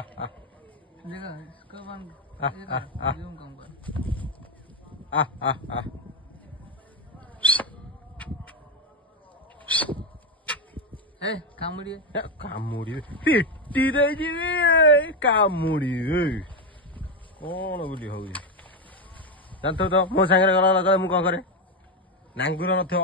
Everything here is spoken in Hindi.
देखा इसका बंद यूं काम कर ए कामुड़ी कामुड़ी पेटी रे कामुड़ी कौन बोली हौ जानतो तो मो संगे गला लगा मु कौन करे नांगुर नथियो